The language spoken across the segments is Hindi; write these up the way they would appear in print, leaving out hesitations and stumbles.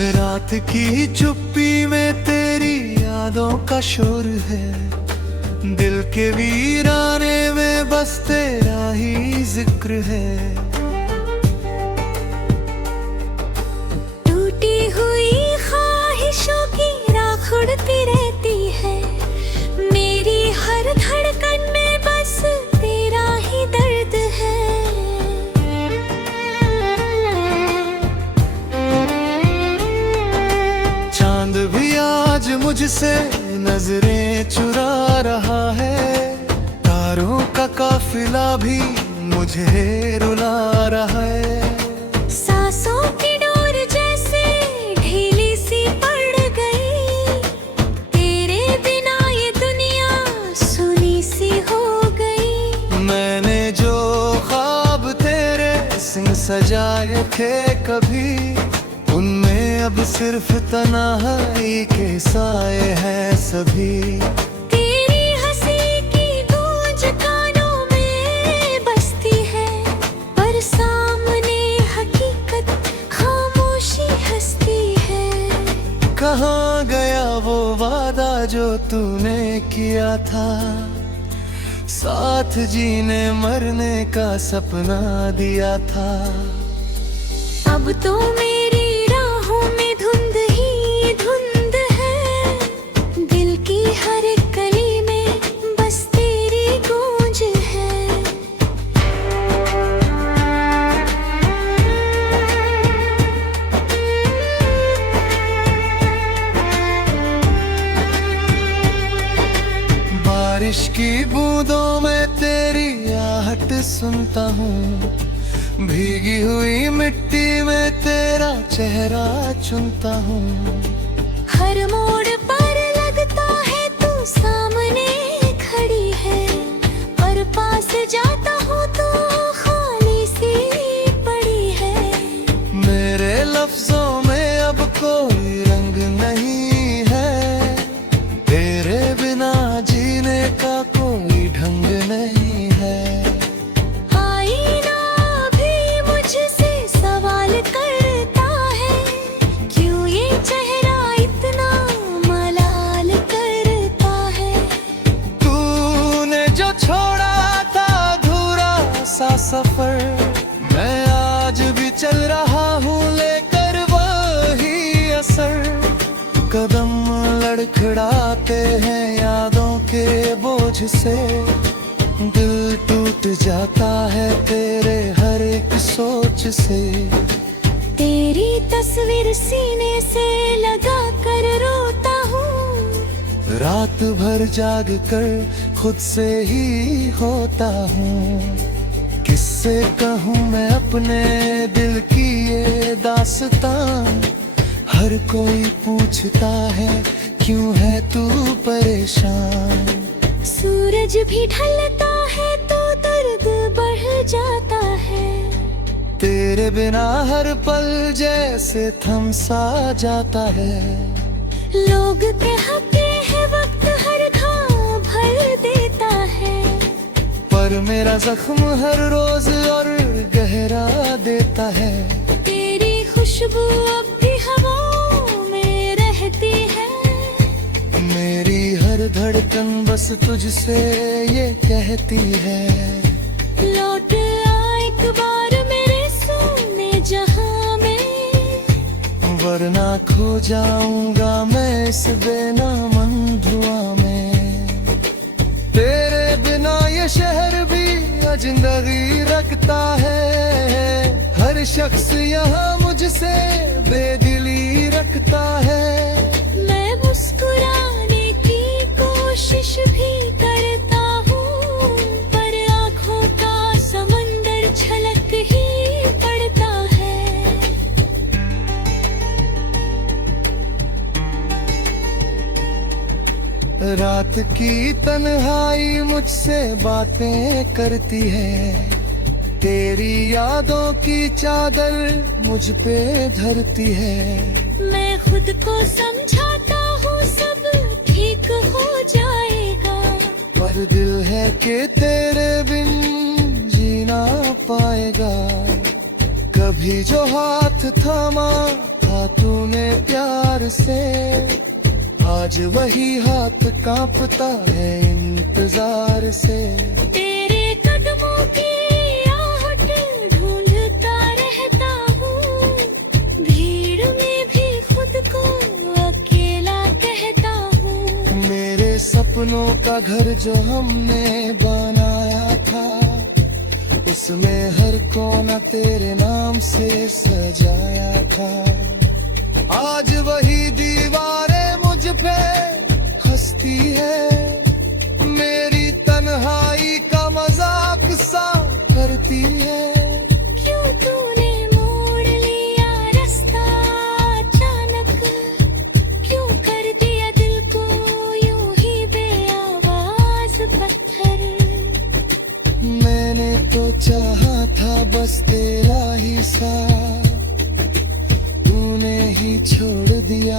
रात की चुप्पी में तेरी यादों का शोर है, दिल के वीराने में बस तेरा ही जिक्र है। टूटी हुई ख्वाहिशों की राख उड़ती रहती है, मेरी हर धड़कन में बस तेरा ही दर्द है। चांद भी आज मुझसे नजरें चुरा रहा है, तारों का काफिला भी मुझे रुला रहा है। सांसों की डोर जैसे ढीली सी पड़ गई, तेरे बिना ये दुनिया सुनी सी हो गई। मैंने जो ख्वाब तेरे संग सजाए थे कभी, उनमें अब सिर्फ तन्हाई के साए हैं सभी। तेरी हंसी की गूंज कानों में बसती है, पर सामने हकीकत खामोशी हंसती है। कहाँ गया वो वादा जो तूने किया था, साथ जीने मरने का सपना दिया था। अब तो मेरी राहों में धुंध ही धुंध है, दिल की हर एक गली में बस तेरी गूंज है। बारिश की बूंदों में तेरी आहट सुनता हूँ, भीगी हुई मिट्टी में तेरा चेहरा चुनता हूँ। हर मोड़ पर लगता है तू सामने खड़ी है, पर पास जाता हूँ तो खाली सी पड़ी है। मेरे लफ्जों में अब कोई रंग नहीं है, तेरे बिना जीने का कोई ढंग नहीं है। आईना भी मुझसे सवाल करता है, क्यों ये चेहरा इतना मलाल करता है। तूने जो छोड़ा था अधूरा सा सफर, मैं आज भी चल रहा हूँ लेकर वही असर। कदम लड़खड़ाते हैं यादों के बोझ से, दिल टूट जाता है तेरे हर एक सोच से। तेरी तस्वीर सीने से लगा कर रोता हूँ, रात भर जाग कर खुद से ही होता हूँ। किससे कहूँ मैं अपने दिल की ये दास्तां, हर कोई पूछता है क्यों है तू परेशान। सूरज भी ढलता है तो दर्द बढ़ जाता है, तेरे बिना हर पल जैसे थम सा जाता है। लोग कहते हैं वक्त हर घाव भर देता है, पर मेरा जख्म हर रोज और गहरा देता है। तेरी खुशबू अब भी हवाओं में रहती है, मेरी हर धड़कन बस तुझसे ये कहती है। लौट आ एक बार मेरे सोने जहां में, वरना खो जाऊंगा मैं इस बेनामन धुआं में। तेरे बिना ये शहर भी अजिंदगी रखता है, हर शख्स यहाँ मुझसे बेदिली रखता है। मैं मुस्कुराने की कोशिश भी करता हूँ, पर आँखों का समंदर छलक ही पड़ता है। रात की तन्हाई मुझसे बातें करती है, तेरी यादों की चादर मुझ पे धरती है। मैं खुद को समझाता हूँ सब ठीक हो जाएगा, पर दिल है कि तेरे बिन जीना पाएगा। कभी जो हाथ थामा था तूने प्यार से, आज वही हाथ कांपता है इंतजार से। तेरे कदमों की आहट ढूंढता रहता हूँ, भीड़ में भी खुद को अकेला कहता हूँ। मेरे सपनों का घर जो हमने बनाया था, उसमें हर कोना तेरे नाम से सजाया था। आज वही दीवारें मुझ पे हंसती है, मेरी तन्हाई का मजाक सा करती है। क्यों तूने मोड़ लिया रास्ता अचानक, क्यों कर दिया दिल को यूं ही बेआवाज पत्थर। मैंने तो चाहा था बस तेरा ही साथ, तूने ही छोड़ दिया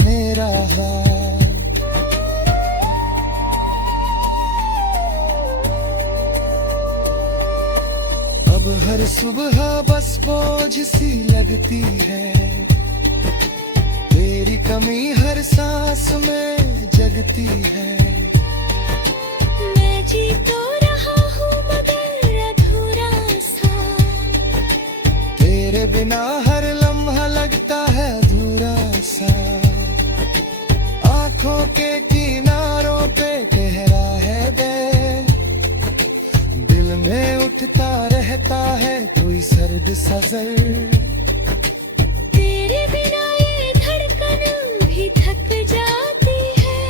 मेरा हाथ। अब हर सुबह बस बोझ सी लगती है, तेरी कमी हर सांस में जगती है। मैं जी तो रहा हूँ मगर अधूरा सा, तेरे बिना हर लम्हा लगता है अधूरा सा। आंखों के किनारों पे ठहरा है दे, दिल में उठता रहता है कोई सर्द सजर। तेरे बिना ये धड़कन भी थक जाती है,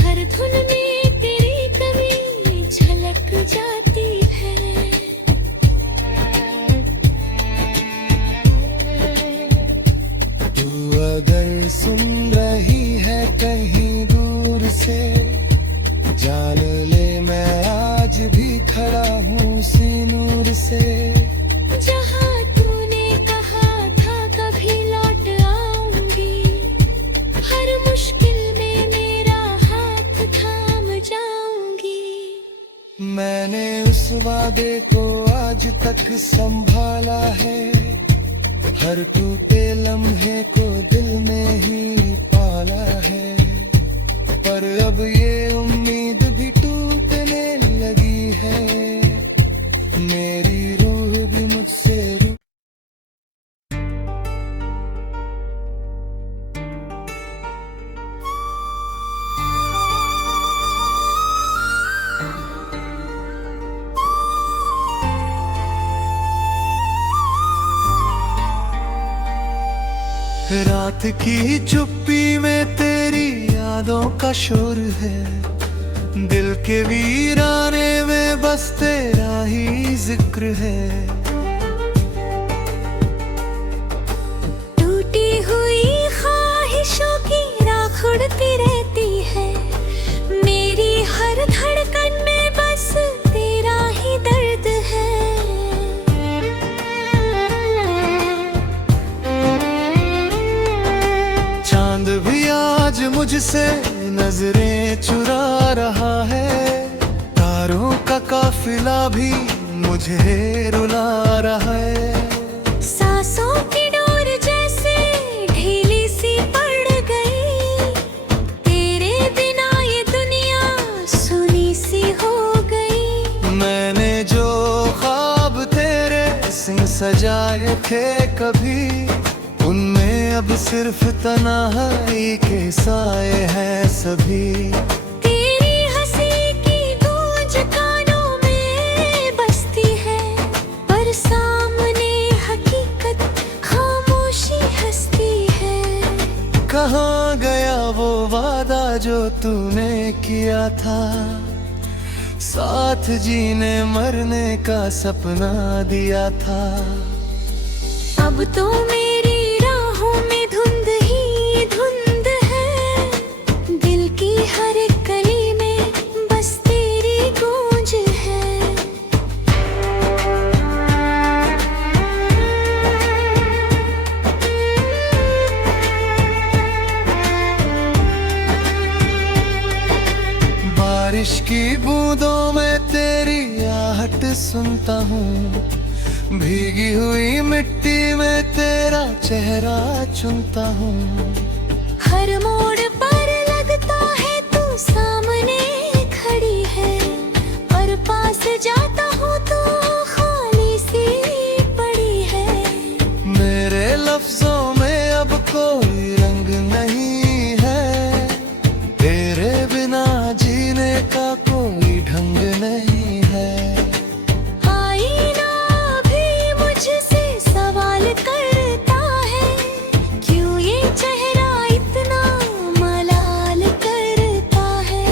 हर धुन में तेरी कमी झलक जाती है। तू अगर सुन रही है कहीं दूर से, जान ले मैं आज भी खड़ा हूँ उसी नूर से। जहाँ तूने कहा था कभी लौट आऊंगी, हर मुश्किल में मेरा हाथ थाम जाऊंगी। मैंने उस वादे को आज तक संभाला है, हर टूटे लम्हे को दिल में ही पाला है। पर अब ये उम्मीद भी टूटने लगी है, मेरी रूह भी मुझसे रात की चुप्पी में तेरी यादों का शोर है, दिल के वीराने में बस तेरा ही जिक्र है। टूटी हुई ख्वाहिशों की राख उड़ती रहती है, मेरी हर धड़कन में बस तेरा ही दर्द है। चांद भी आज मुझसे नजरें चुरा रहा है, तारों का काफिला भी मुझे रुला रहा है। सांसों की डोर जैसे ढीली सी पड़ गई, तेरे बिना ये दुनिया सुनी सी हो गई। मैंने जो ख्वाब तेरे संग सजाए थे कभी, उनमें अब सिर्फ तन्हाई के साए हैं सभी। तेरी हंसी की गूंज कानों में बसती है, पर सामने हकीकत खामोशी हंसती है। कहाँ गया वो वादा जो तूने किया था, साथ जीने मरने का सपना दिया था। अब तो मेरी राहों में धुंध ही धुंध है, दिल की हर एक गली में बस तेरी गूंज है। बारिश की बूंदों में तेरी आहट सुनता हूँ, भीगी हुई मिट्टी में तेरा चेहरा चुनता हूँ। हर मोड़ पर लगता है तू सामने खड़ी है, और पास जाता हूँ तो खाली सी पड़ी है। मेरे लफ्जों में अब कोई रंग नहीं है, तेरे बिना जीने का कोई ढंग नहीं है। आईना भी मुझसे सवाल करता है, क्यों ये चेहरा इतना मलाल करता है।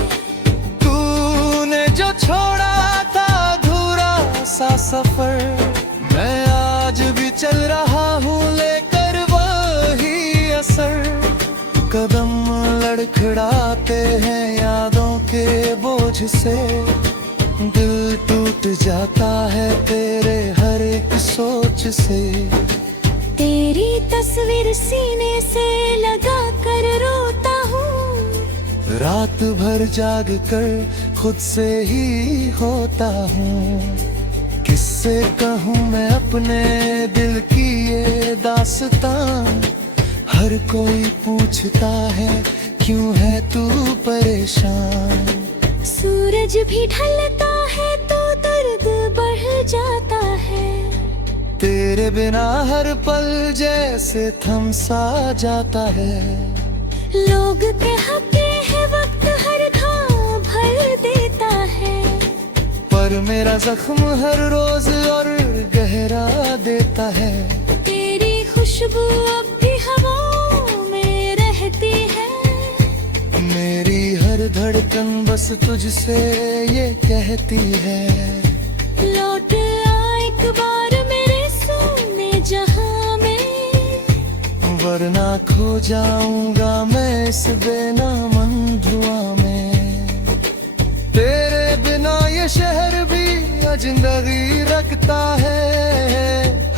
तूने जो छोड़ा था अधूरा सा सफर, मैं आज भी चल रहा हूँ लेकर वही असर। कदम लड़खड़ाते हैं यादों के बोझ से, दिल टूट जाता है तेरे हर एक सोच से। तेरी तस्वीर सीने से लगा कर रोता हूँ, रात भर जाग कर खुद से ही होता हूँ। किससे कहूँ मैं अपने दिल की ये दास्तां, हर कोई पूछता है क्यों है तू परेशान। सूरज भी ढलता है तो दर्द बढ़ जाता है। तेरे बिना हर पल जैसे थम सा जाता है। लोग कहते हैं वक्त हर घाव भर देता है, पर मेरा जख्म हर रोज और गहरा देता है। तेरी खुशबू अब भी हवाओं में रहती है। मेरी हर धड़कन बस तुझसे ये कहती है, लौट आ एक बार मेरे सोने जहां में, वरना खो जाऊंगा मैं इस बेनामन धुआं में। तेरे बिना ये शहर भी अजनबी रखता है,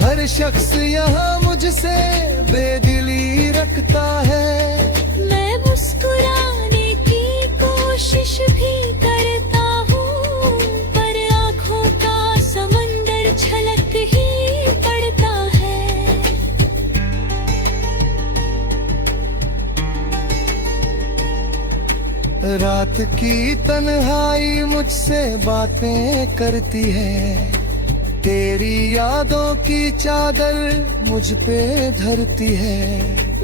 हर शख्स यहाँ मुझसे बेदिली रखता है। मैं मुस्कुराने की कोशिश भी करता हूँ, पर आँखों का समंदर छलक ही पड़ता है। रात की तन्हाई मुझसे बातें करती है, तेरी यादों की चादर मुझ पे धरती है।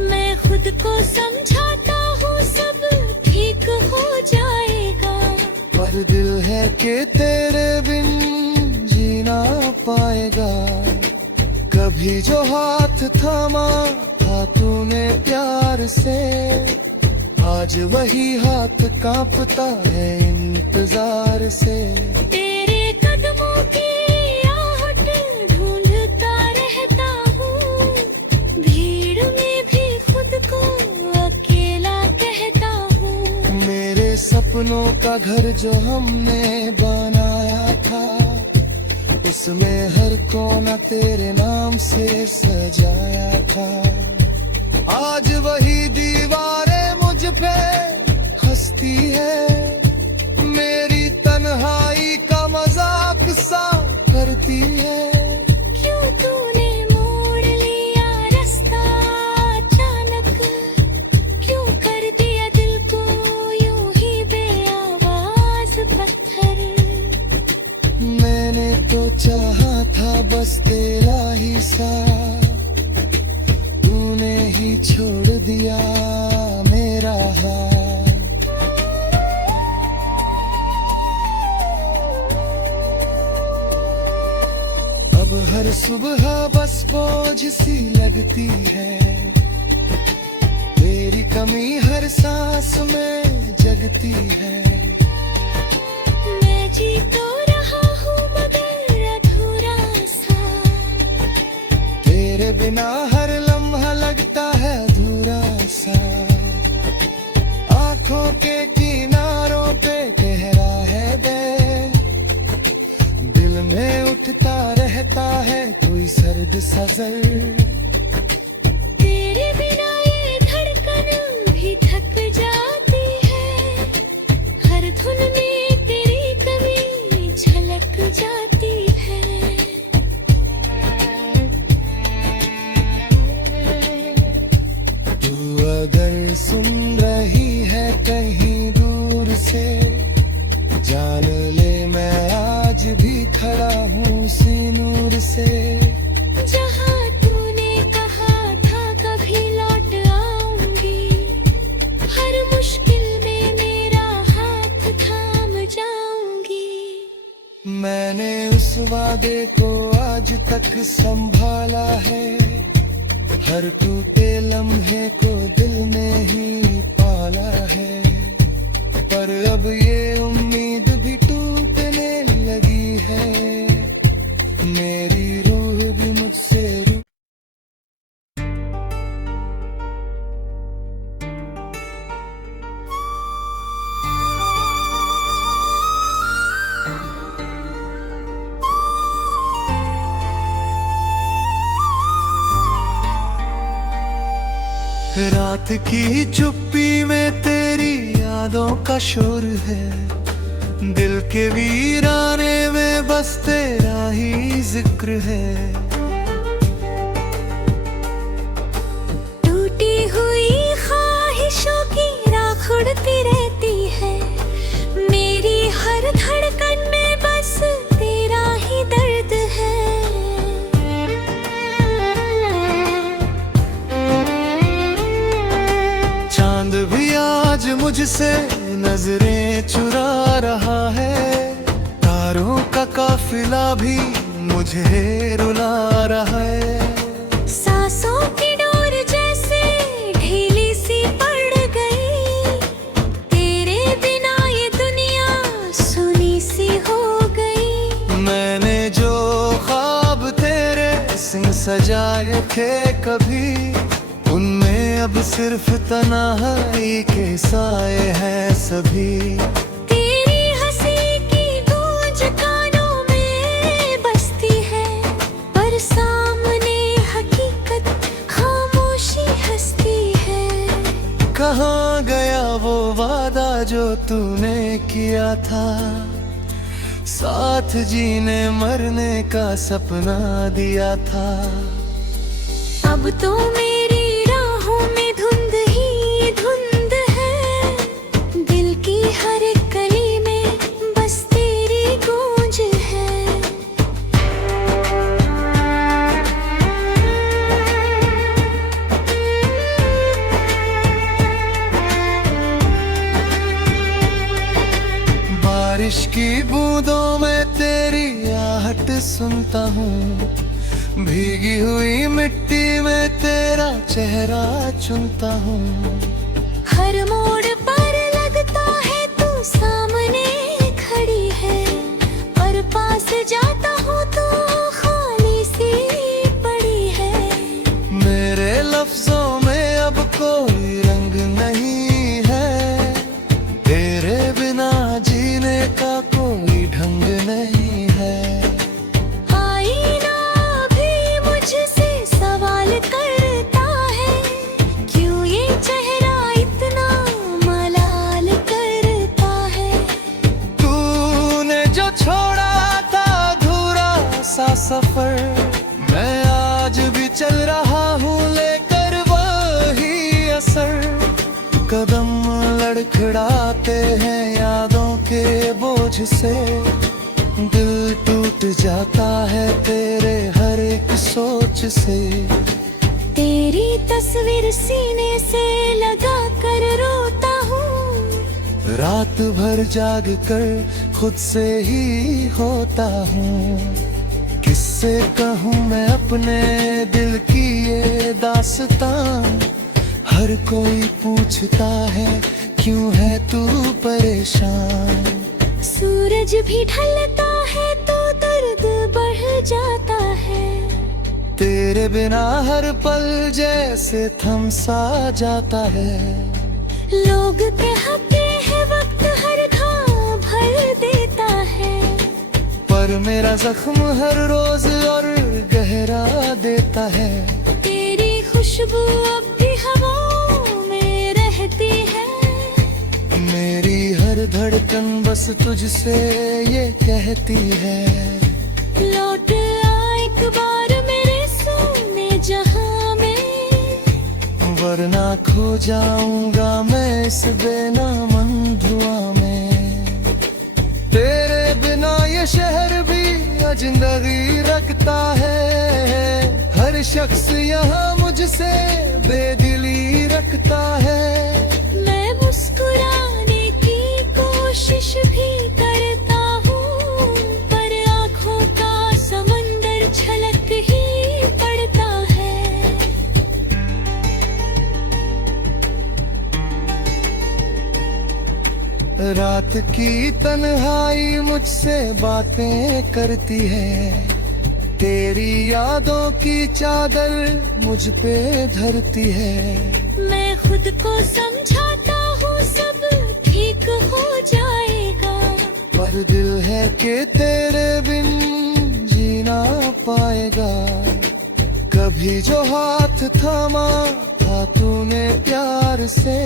मैं खुद को समझाता हूँ सब ठीक हो जाएगा, पर दिल है कि तेरे बिन जीना पाएगा। कभी जो हाथ थामा था तूने प्यार से, आज वही हाथ कांपता है इंतजार से। तेरे कदमों की आहट ढूंढता रहता हूँ, भीड़ में भी खुद को अकेला कहता हूँ। मेरे सपनों का घर जो हमने बनाया था, उसमें हर कोना तेरे नाम से सजाया था। आज वही दीवारें मुझ पे हंसती है, मेरी तन्हाई का मजाक सा करती है। क्यों तूने मोड़ लिया रास्ता अचानक, क्यों कर दिया दिल को यूं ही बेआवाज पत्थर। मैंने तो चाहा था बस तेरा ही साथ, तूने ही छोड़ दिया मेरा हाथ। अब हर सुबह बस बोझ सी लगती है, तेरी कमी हर सांस में जगती है। मैं जी तो रहा हूँ मगर अधूरा सा, तेरे बिना हर लम्हा लगता है अधूरा सा। आंखों के किनारों पे ठहरा है दिल, दिल में उठता रहता है कोई सर्द सजल। तेरे बिना ये धड़कन भी थक जाती है, हर धुन में तेरी कमी झलक जाती है। वादे को आज तक संभाला है, हर टूटे लम्हे को दिल में ही पाला है। पर अब ये उम्मीद भी टूटने लगी है, मेरी रूह भी मुझसे रात की चुप्पी में तेरी यादों का शोर है, दिल के वीराने में बस तेरा ही जिक्र है। टूटी हुई ख्वाहिशों की राख उड़ती रहती है, मेरी हर धड़कन में बस तेरा ही दर्द है। चांद भी आज मुझसे नजरें चुरा रहा है, तारों का काफिला भी मुझे रुला रहा है। सांसों की डोर जैसे ढीली सी पड़ गई, तेरे बिना ये दुनिया सुनी सी हो गई। मैंने जो ख्वाब तेरे संग सजाए थे कभी, उनमें अब सिर्फ तन्हाई के साए हैं सभी। तेरी हंसी की गूंज कानों में बसती है, पर सामने हकीकत खामोशी हंसती है। कहाँ गया वो वादा जो तूने किया था, साथ जीने मरने का सपना दिया था। अब तो मेरी राहों में धुंध ही धुंध है, दिल की हर एक गली में बस तेरी गूंज है। बारिश की बूंदों में तेरी आहट सुनता हूँ, भीगी हुई मिट्टी में तेरा चेहरा चुनता हूँ। हर मोड़ पर लगता है तू सामने खड़ी है, पर पास जाता हूँ तो खाली सी पड़ी है। मेरे लफ्जों में अब कोई रंग नहीं है, तेरे बिना जीने का कोई ढंग नहीं है। आईना भी मुझसे सवाल करता है, क्यों ये चेहरा इतना मलाल करता है। तूने जो छोड़ा था अधूरा सा सफर, मैं आज भी चल रहा हूँ लेकर वही असर। कदम लड़खड़ाते हैं यादों के बोझ से, दिल टूट जाता है तेरे हर एक सोच से। तेरी तस्वीर सीने से लगा कर रोता हूँ, रात भर जाग कर खुद से ही होता हूँ। किससे कहूँ मैं अपने दिल की ये दास्तां, हर कोई पूछता है क्यों है तू परेशान। सूरज भी ढलता है तो दर्द बढ़ जाता है, तेरे बिना हर पल जैसे थम सा जाता है। लोग कहते हैं वक्त हर घाव भर देता है, पर मेरा जख्म हर रोज और गहरा देता है। तेरी खुशबू अब भी हवाओं में रहती है, मेरी हर धड़कन बस तुझसे ये कहती है। लौट आ एक बार मेरे सोने जहां में, वरना खो जाऊंगा मैं इस बेनामन धुआं में। तेरे बिना ये शहर भी अजिंदगी रखता है, हर शख्स यहाँ मुझसे बेदिली रखता है। मैं मुस्कुराने की कोशिश भी करता हूँ, पर आँखों का रात की तन्हाई मुझसे बातें करती है, तेरी यादों की चादर मुझ पे धरती है। मैं खुद को समझाता हूँ सब ठीक हो जाएगा, पर दिल है कि तेरे बिन जीना पाएगा। कभी जो हाथ थामा था तूने प्यार से,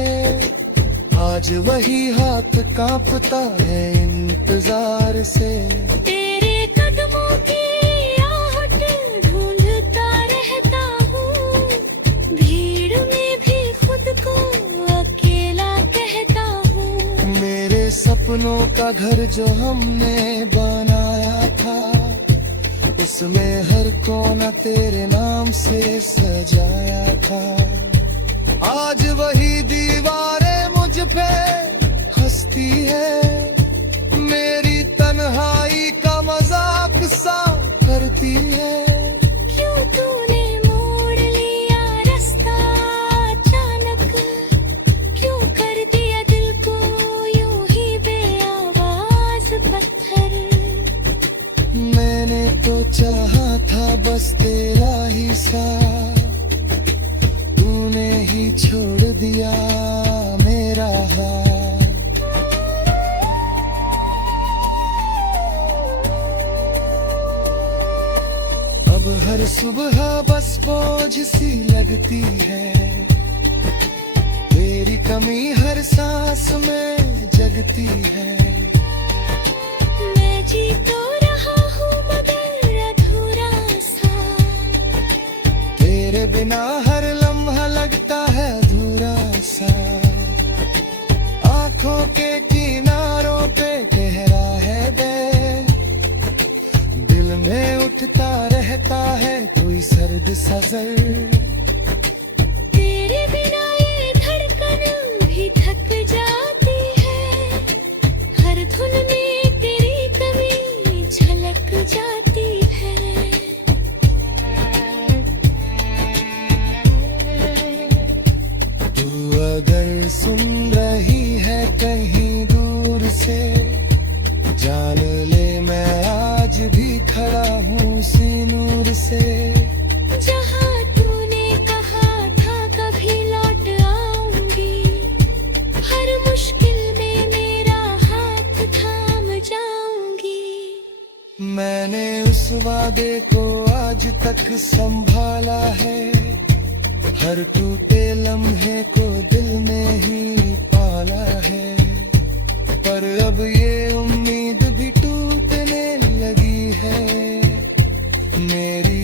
आज वही हाथ कांपता है इंतजार से। तेरे कदमों की आहट ढूंढता रहता हूँ, भीड़ में भी खुद को अकेला कहता हूँ। मेरे सपनों का घर जो हमने बनाया था, उसमें हर कोना तेरे नाम से सजाया था। आज वही दीवारें मुझ पे हंसती है, मेरी तन्हाई का मजाक सा करती है। क्यों तूने मोड़ लिया रास्ता अचानक, क्यों कर दिया दिल को यूं ही बेआवाज पत्थर। मैंने तो चाहा था बस तेरा ही साथ, तूने ही छोड़ दिया मेरा हाथ। अब हर सुबह बस बोझ सी लगती है, तेरी कमी हर सांस में जगती है। मैं जी तो रहा हूँ मगर अधूरा सा, तेरे बिना हर लम्हा लगता है अधूरा सा। आंखों के किनारों पे ठहरा है दे, दिल में उठता रहता है कोई सर्द सजर। तेरे बिना ये धड़कन भी थक जाती है, हर धुन में तेरी कमी झलक जाती है। तू अगर सुन रही है कहीं दूर से, जान ले मैं आज भी खड़ा हूँ उसी नूर से। जहाँ तूने कहा था कभी लौट आऊंगी, हर मुश्किल में मेरा हाथ थाम जाऊंगी। मैंने उस वादे को आज तक संभाला है, हर टूटे लम्हे को दिल में ही पाला है। पर अब ये उम्मीद भी टूटने लगी है, मेरी